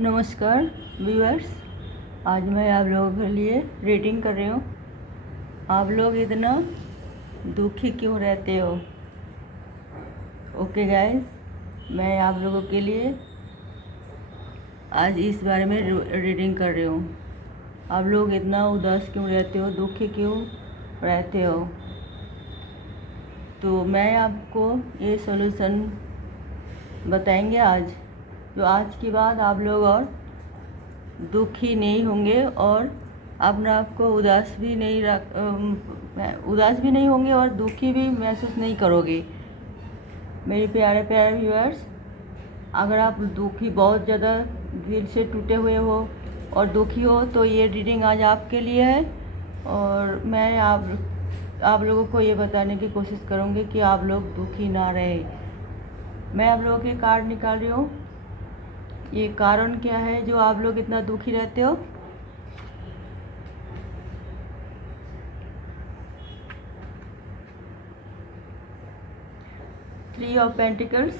नमस्कार व्यूअर्स। आज मैं आप लोगों के लिए रीडिंग कर रही हूँ। आप लोग इतना दुखी क्यों रहते हो? ओके गाइस, मैं आप लोगों के लिए आज इस बारे में रीडिंग कर रही हूँ। आप लोग इतना उदास क्यों रहते हो, दुखी क्यों रहते हो? तो मैं आपको ये सॉल्यूशन बताएंगे आज, तो आज के बाद आप लोग और दुखी नहीं होंगे और अपने आप को उदास भी नहीं होंगे और दुखी भी महसूस नहीं करोगे। मेरे प्यारे प्यारे व्यूअर्स, अगर आप दुखी बहुत ज़्यादा दिल से टूटे हुए हो और दुखी हो तो ये रीडिंग आज आपके लिए है। और मैं आप लोगों को ये बताने की कोशिश करूँगी कि आप लोग दुखी ना रहे। मैं आप लोगों के कार्ड निकाल रही हूँ। ये कारण क्या है जो आप लोग इतना दुखी रहते हो? थ्री ऑफ पेंटिकल्स,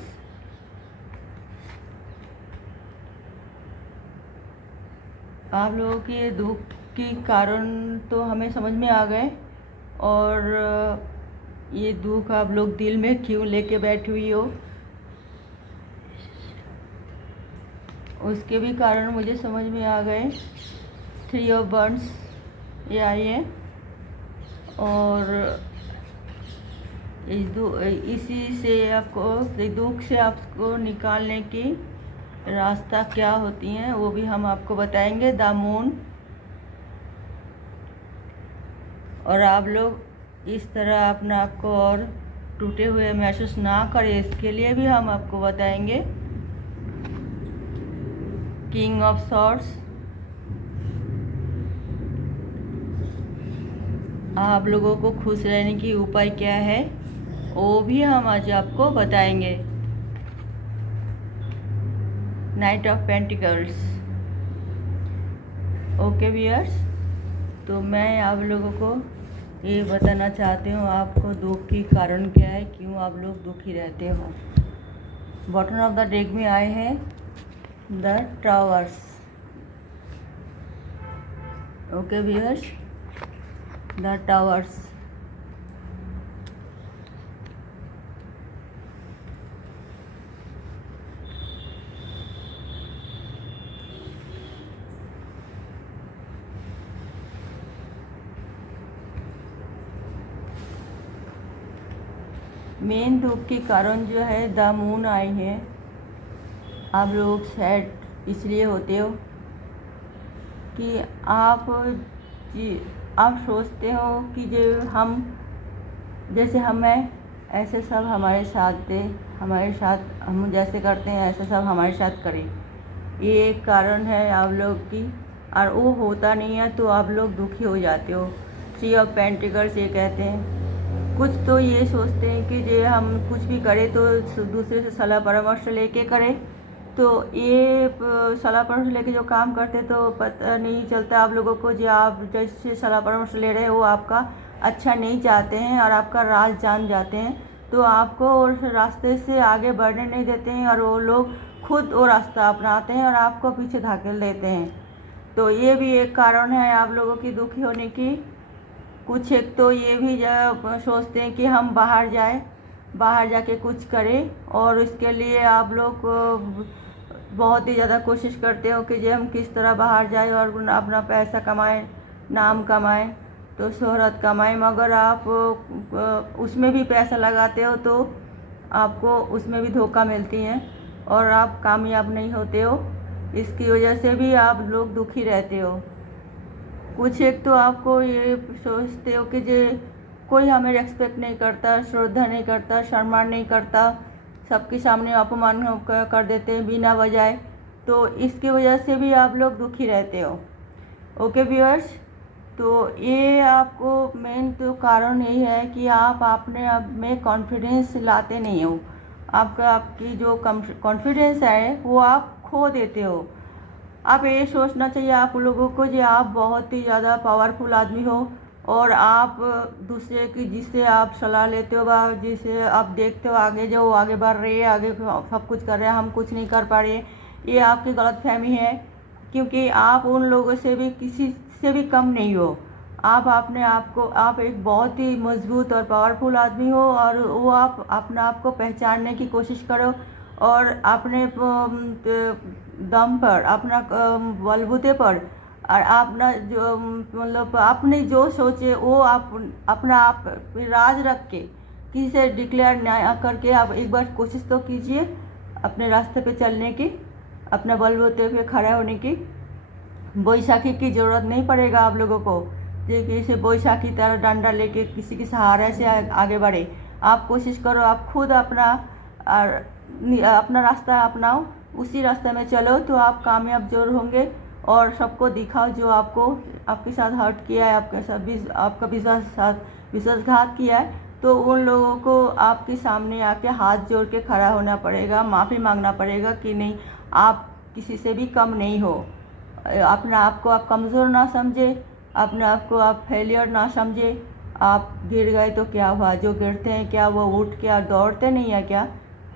आप लोगों के दुख के कारण तो हमें समझ में आ गए, और ये दुख आप लोग दिल में क्यों लेके बैठी हुई हो उसके भी कारण मुझे समझ में आ गए। थ्री ऑफ बर्ड्स ये आई है, और इसी से आपको दुख से आपको निकालने की रास्ता क्या होती हैं वो भी हम आपको बताएंगे। द मून, और आप लोग इस तरह अपने आप को और टूटे हुए महसूस ना करें इसके लिए भी हम आपको बताएंगे। किंग ऑफ सॉर्ड्स, आप लोगों को खुश रहने की उपाय क्या है वो भी हम आज आपको बताएंगे। Night of pentacles. Okay viewers, तो मैं आप लोगों को ये बताना चाहती हूँ आपको दुख की कारण क्या है, क्यों आप लोग दुखी रहते हो। बॉटम ऑफ द डेक में आए हैं the towers. Okay viewers, the towers. Main दुख के कारण जो है द मून आई है। आप लोग सैड इसलिए होते हो कि आप सोचते हो कि जो हम जैसे हमें ऐसे सब हमारे साथ दे, हमारे साथ हम जैसे करते हैं ऐसे सब हमारे साथ करें। ये एक कारण है आप लोग की, और वो होता नहीं है तो आप लोग दुखी हो जाते हो। थ्री ऑफ पेंटिकल्स ये कहते हैं, कुछ तो ये सोचते हैं कि जो हम कुछ भी करें तो दूसरे से सलाह परामर्श लेके करें, तो ये सलाह परामर्श लेके जो काम करते तो पता नहीं चलता आप लोगों को जो आप जैसे सलाह परामर्श ले रहे हो वो आपका अच्छा नहीं चाहते हैं और आपका राज जान जाते हैं, तो आपको उस रास्ते से आगे बढ़ने नहीं देते हैं और वो लोग खुद वो रास्ता अपनाते हैं और आपको पीछे धकेल देते हैं। तो ये भी एक कारण है आप लोगों की दुखी होने की। कुछ एक तो ये भी सोचते हैं कि हम बाहर जाके कुछ करें, और इसके लिए आप लोग बहुत ही ज़्यादा कोशिश करते हो कि जो हम किस तरह बाहर जाए और अपना पैसा कमाएं, नाम कमाएं, तो शोहरत कमाएं, मगर आप उसमें भी पैसा लगाते हो तो आपको उसमें भी धोखा मिलती हैं और आप कामयाब नहीं होते हो। इसकी वजह से भी आप लोग दुखी रहते हो। कुछ एक तो आपको ये सोचते हो कि जो कोई हमें रेस्पेक्ट नहीं करता, श्रद्धा नहीं करता, सम्मान नहीं करता, सबके सामने अपमान कर देते हैं बिना वजह, तो इसकी वजह से भी आप लोग दुखी रहते हो। ओके व्यूअर्स, तो ये आपको मेन तो कारण यही है कि आप अपने आप में कॉन्फिडेंस लाते नहीं हो। आपकी जो कॉन्फिडेंस है वो आप खो देते हो। आप ये सोचना चाहिए आप लोगों को जो आप बहुत ही ज़्यादा पावरफुल आदमी हो, और आप दूसरे की जिससे आप सलाह लेते हो व जिसे आप देखते हो आगे जो आगे बढ़ रही है, आगे सब कुछ कर रहे हैं, हम कुछ नहीं कर पा रहे, ये आपकी गलतफहमी है, क्योंकि आप उन लोगों से भी किसी से भी कम नहीं हो। आप अपने आप को, आप एक बहुत ही मजबूत और पावरफुल आदमी हो, और वो आप अपने आप को पहचानने की कोशिश करो, और अपने दम पर, अपना बलबूते पर, और अपना जो मतलब अपने जो सोचे वो आप अपना आप राज रख के किसी से डिक्लेयर ना करके आप एक बार कोशिश तो कीजिए अपने रास्ते पे चलने की, अपना बलबूते पे खड़ा होने की। बैसाखी की ज़रूरत नहीं पड़ेगा आप लोगों को कि किसी बैसाखी की तरह डंडा लेके किसी के सहारे से आगे बढ़े। आप कोशिश करो, आप खुद अपना रास्ता अपनाओ, उसी रास्ते में चलो तो आप कामयाब जरूर होंगे। और सबको दिखाओ जो आपके साथ हर्ट किया है, आपके साथ आपका विश्वासघात किया है, तो उन लोगों को आपके सामने आके हाथ जोड़ के खड़ा होना पड़ेगा, माफ़ी मांगना पड़ेगा कि नहीं, आप किसी से भी कम नहीं हो। अपने आप को आप कमज़ोर ना समझे, अपने आप को आप फेलियर ना समझे। आप गिर गए तो क्या हुआ, जो गिरते हैं क्या वो उठ के दौड़ते नहीं है क्या?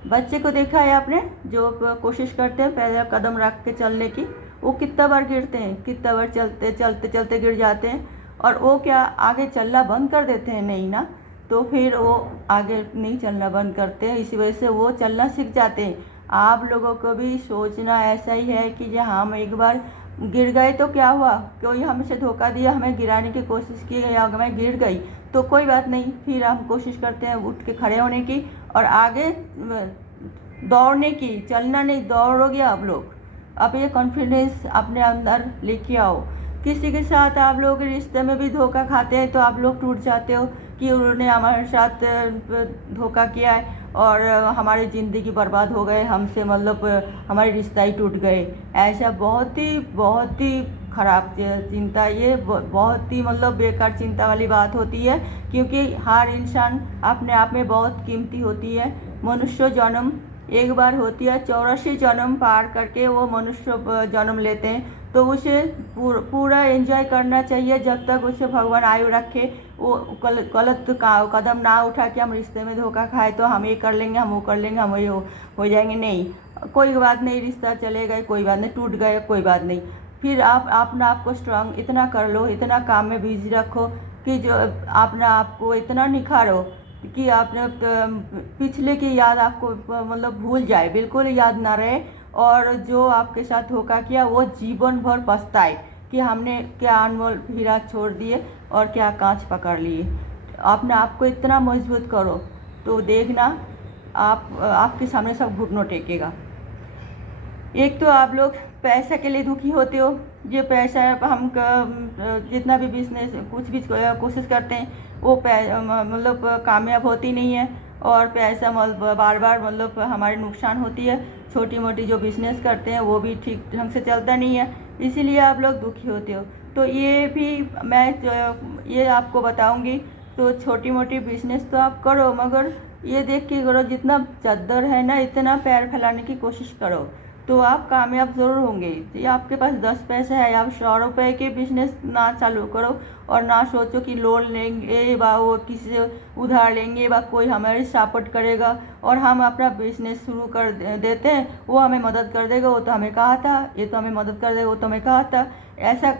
बच्चे को देखा है आपने, जो कोशिश करते हैं पहले कदम रख के चलने की, वो कितना बार गिरते हैं, कितना बार चलते चलते चलते गिर जाते हैं, और वो क्या आगे चलना बंद कर देते हैं? नहीं ना, तो फिर वो आगे नहीं चलना बंद करते हैं, इसी वजह से वो चलना सीख जाते हैं। आप लोगों को भी सोचना ऐसा ही है कि जो हम एक बार गिर गए तो क्या हुआ, कोई हमसे धोखा दिया, हमें गिराने की कोशिश की या मैं गिर गई तो कोई बात नहीं, फिर हम कोशिश करते हैं उठ के खड़े होने की और आगे दौड़ने की। चलना नहीं, दौड़ोगे आप लोग। आप ये कॉन्फिडेंस अपने अंदर लेके आओ। किसी के साथ आप लोग रिश्ते में भी धोखा खाते हैं तो आप लोग टूट जाते हो कि उन्होंने हमारे साथ धोखा किया है और हमारी ज़िंदगी बर्बाद हो गए, हमसे मतलब हमारे रिश्ता ही टूट गए। ऐसा बहुत ही ख़राब चिंता, ये बहुत ही मतलब बेकार चिंता वाली बात होती है, क्योंकि हर इंसान अपने आप में बहुत कीमती होती है। मनुष्य जन्म एक बार होती है, 84 जन्म पार करके वो मनुष्य जन्म लेते हैं, तो उसे पूरा एंजॉय करना चाहिए जब तक उसे भगवान आयु रखे। वो गलत कदम ना उठा कि हम रिश्ते में धोखा खाए तो हम ये कर लेंगे, हम वो कर लेंगे, हम ये हो जाएंगे। नहीं, कोई बात नहीं, रिश्ता चले गए कोई बात नहीं, टूट गए कोई बात नहीं। फिर आप अपना आप को स्ट्रांग इतना कर लो, इतना काम में बिजी रखो कि जो अपना आप को इतना निखारो कि आपने पिछले की याद आपको मतलब भूल जाए, बिल्कुल याद ना रहे, और जो आपके साथ धोखा किया वो जीवन भर पछताए कि हमने क्या अनमोल हीरा छोड़ दिए और क्या कांच पकड़ लिए। अपने आप को इतना मजबूत करो तो देखना आपके सामने सब घुटनों टेकेगा। एक तो आप लोग पैसा के लिए दुखी होते हो, ये पैसा हम जितना भी बिजनेस कुछ भी कोशिश करते हैं वो मतलब कामयाब होती नहीं है, और पैसा बार बार मतलब हमारे नुकसान होती है। छोटी मोटी जो बिजनेस करते हैं वो भी ठीक ढंग से चलता नहीं है, इसीलिए आप लोग दुखी होते हो। तो ये भी मैं ये आपको बताऊंगी, तो छोटी मोटी बिजनेस तो आप करो, मगर ये देख के करो जितना चद्दर है ना इतना पैर फैलाने की कोशिश करो तो आप कामयाब ज़रूर होंगे। ये आपके पास 10 पैसे है, आप 100 रुपये के बिजनेस ना चालू करो और ना सोचो कि लोन लेंगे बा वो किसी से उधार लेंगे बा कोई हमारी सपोर्ट करेगा और हम अपना बिजनेस शुरू कर देते हैं, वो हमें मदद कर देगा, वो तो हमें कहा था, ये तो हमें मदद कर देगा, वो तो हमें कहा था। ऐसा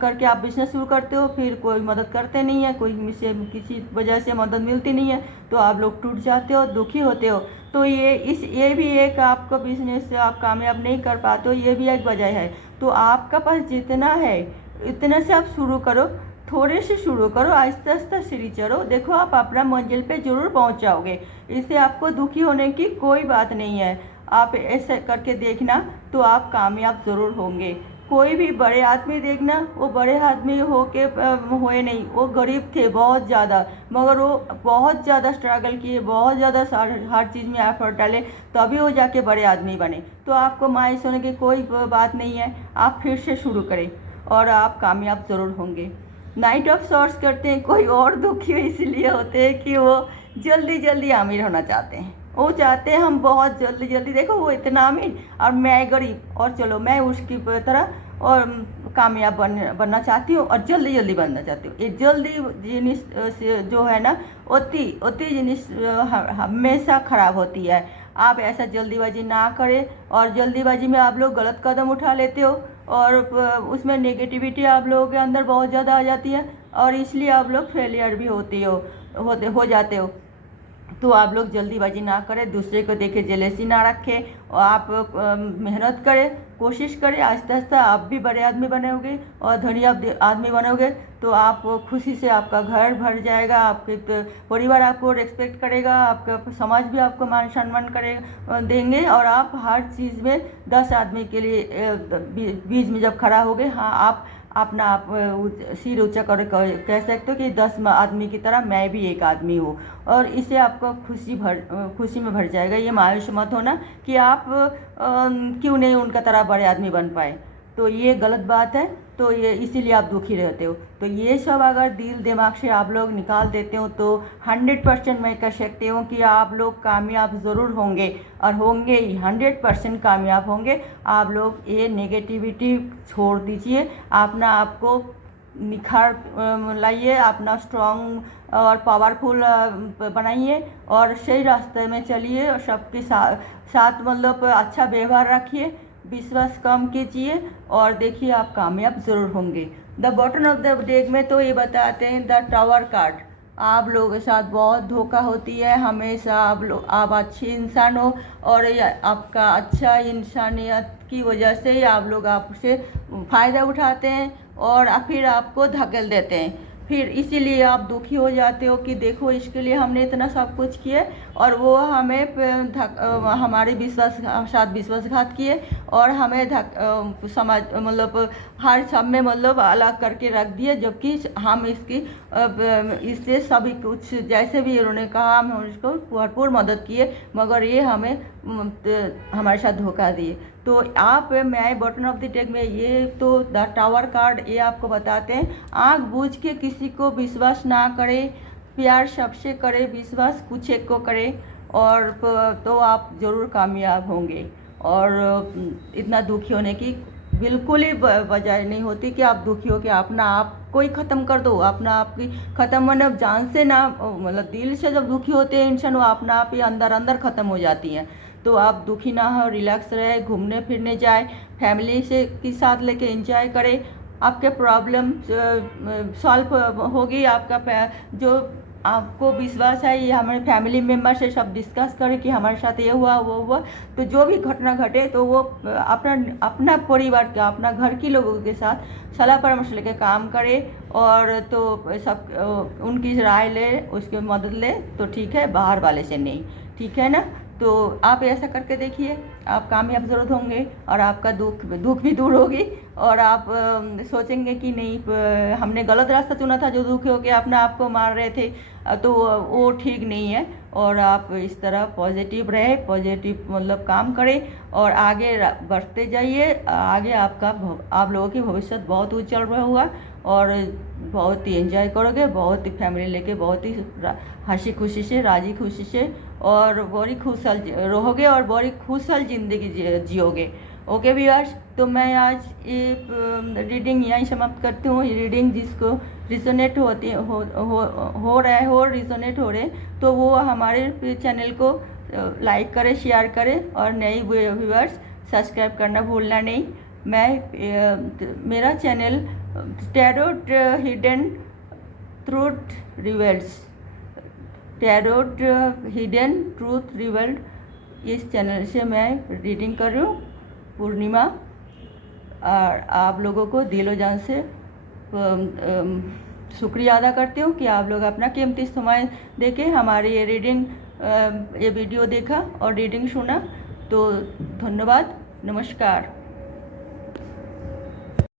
करके आप बिजनेस शुरू करते हो, फिर कोई मदद करते नहीं है, कोई से किसी वजह से मदद मिलती नहीं है, तो आप लोग टूट जाते हो, दुखी होते हो। तो ये भी एक आपका बिजनेस से आप कामयाब नहीं कर पाते हो, ये भी एक वजह है। तो आपका पास जितना है इतने से आप शुरू करो, थोड़े से शुरू करो, आहिस्ता आहिस्ता सीढ़ी चढ़ो, देखो आप अपना मंजिल पे ज़रूर पहुंच जाओगे। इससे आपको दुखी होने की कोई बात नहीं है। आप ऐसा करके देखना तो आप कामयाब ज़रूर होंगे। कोई भी बड़े आदमी देखना, वो बड़े आदमी होके हुए नहीं, वो गरीब थे बहुत ज़्यादा, मगर वो बहुत ज़्यादा स्ट्रगल किए, बहुत ज़्यादा हर चीज़ में एफर्ट डाले, तभी वो जाके बड़े आदमी बने। तो आपको मायूस होने की कोई बात नहीं है, आप फिर से शुरू करें और आप कामयाब ज़रूर होंगे। नाइट ऑफ सॉर्ट्स करते हैं कोई और दुखी इसलिए होते हैं कि वो जल्दी जल्दी अमीर होना चाहते हैं, वो चाहते हैं हम बहुत जल्दी जल्दी, देखो वो इतना अमीर और मैं गरीब, और चलो मैं उसकी तरह और कामयाब बनना चाहती हूँ और जल्दी जल्दी बनना चाहती हूँ। ये जल्दी जिनिस जो है ना, उतनी जिनिस हमेशा ख़राब होती है। आप ऐसा जल्दीबाजी ना करें। और जल्दीबाजी में आप लोग गलत कदम उठा लेते हो और उसमें नेगेटिविटी आप लोगों के अंदर बहुत ज़्यादा आ जाती है और इसलिए आप लोग फेलियर भी हो जाते हो। तो आप लोग जल्दीबाजी ना करें, दूसरे को देखे जेलेसी ना रखें और आप मेहनत करें, कोशिश करें। आहिस्ता आहिस्ता आप भी बड़े आदमी बनोगे और धनी आदमी बनोगे तो आप खुशी से आपका घर भर जाएगा, आपके परिवार आपको रिस्पेक्ट करेगा, आपका समाज भी आपको मान सम्मान देंगे और आप हर चीज़ में 10 आदमी के लिए बीच में जब खड़ा होगे, हाँ आप अपना आप सिर ऊंचा कर कह सकते हो कि 10 आदमी की तरह मैं भी एक आदमी हूँ और इससे आपको खुशी में भर जाएगा। ये मायूस मत होना कि आप क्यों नहीं उनका तरह बड़े आदमी बन पाए, तो ये गलत बात है। तो ये इसीलिए आप दुखी रहते हो। तो ये सब अगर दिल दिमाग से आप लोग निकाल देते हो तो 100% मैं कह सकती हूँ कि आप लोग कामयाब ज़रूर होंगे और होंगे ही, 100% कामयाब होंगे। आप लोग ये नेगेटिविटी छोड़ दीजिए, अपना आपको निखार लाइए, अपना स्ट्रॉन्ग और पावरफुल बनाइए और सही रास्ते में चलिए और सबके साथ मतलब अच्छा व्यवहार रखिए, विश्वास कम कीजिए और देखिए आप कामयाब ज़रूर होंगे। The bottom of the deck में तो ये बताते हैं द टावर कार्ड, आप लोगों के साथ बहुत धोखा होती है हमेशा। आप अच्छे इंसान हो और आपका अच्छा इंसानियत की वजह से ही आप लोग आपसे फ़ायदा उठाते हैं और फिर आपको धकेल देते हैं, फिर इसीलिए आप दुखी हो जाते हो कि देखो इसके लिए हमने इतना सब कुछ किए और वो हमें हमारे विश्वासघात किए और हमें समाज मतलब हर सब में मतलब अलग करके रख दिए, जबकि हम इससे सभी कुछ जैसे भी उन्होंने कहा हम उसको भरपूर मदद किए मगर ये हमें हमारे साथ धोखा दिए। तो आप मैं बॉटम ऑफ द डेक में ये तो द टावर कार्ड ये आपको बताते हैं आँख बूझ के किसी को विश्वास ना करें, प्यार सबसे करें, विश्वास कुछ एक को करें और तो आप ज़रूर कामयाब होंगे। और इतना दुखी होने की बिल्कुल ही वजह नहीं होती कि आप दुखी हो के अपना आप कोई ख़त्म कर दो, अपना आप की ख़त्म मतलब जान से ना मतलब दिल से जब दुखी होते हैं इंसान वो अपना आप ही अंदर अंदर ख़त्म हो जाती हैं। तो आप दुखी ना हो, रिलैक्स रहे, घूमने फिरने जाए, फैमिली से के साथ लेके एंजॉय करें, आपके प्रॉब्लम सॉल्व होगी। आपका जो आपको विश्वास है ये हमारे फैमिली मेम्बर से सब डिस्कस करें कि हमारे साथ ये हुआ वो हुआ, तो जो भी घटना घटे तो वो अपना परिवार का अपना घर के लोगों के साथ सलाह परामर्श लेके काम करें और तो सब उनकी राय ले, उसकी मदद ले तो ठीक है, बाहर वाले से नहीं, ठीक है ना। तो आप ऐसा करके देखिए, आप कामयाब ज़रूर होंगे और आपका दुख भी दूर होगी और आप सोचेंगे कि नहीं हमने गलत रास्ता चुना था जो दुखी होकर अपने आप को मार रहे थे, तो वो ठीक नहीं है। और आप इस तरह पॉजिटिव रहे, पॉजिटिव मतलब काम करें और आगे बढ़ते जाइए। आगे आप लोगों की भविष्य बहुत उज्जवल होगा और बहुत ही एंजॉय करोगे, बहुत ही फैमिली लेके बहुत ही हंसी खुशी से, राजी खुशी से और बड़ी खुशहाल रहोगे और बड़ी खुशहाल ज़िंदगी जियोगे। ओके व्यूअर्स, तो मैं आज ये रीडिंग यहीं समाप्त करती हूँ। रीडिंग जिसको रिजोनेट होती हो रिजोनेट हो रहे तो वो हमारे चैनल को लाइक करें, शेयर करें और नए व्यूअर्स सब्सक्राइब करना भूलना नहीं। मेरा channel tarot hidden truth revealed इस चैनल से मैं रीडिंग कर रही हूँ। पूर्णिमा, और आप लोगों को दिलो जान से शुक्रिया अदा करती हूँ कि आप लोग अपना कीमती समय देके हमारी ये वीडियो देखा और रीडिंग सुना। तो धन्यवाद, नमस्कार।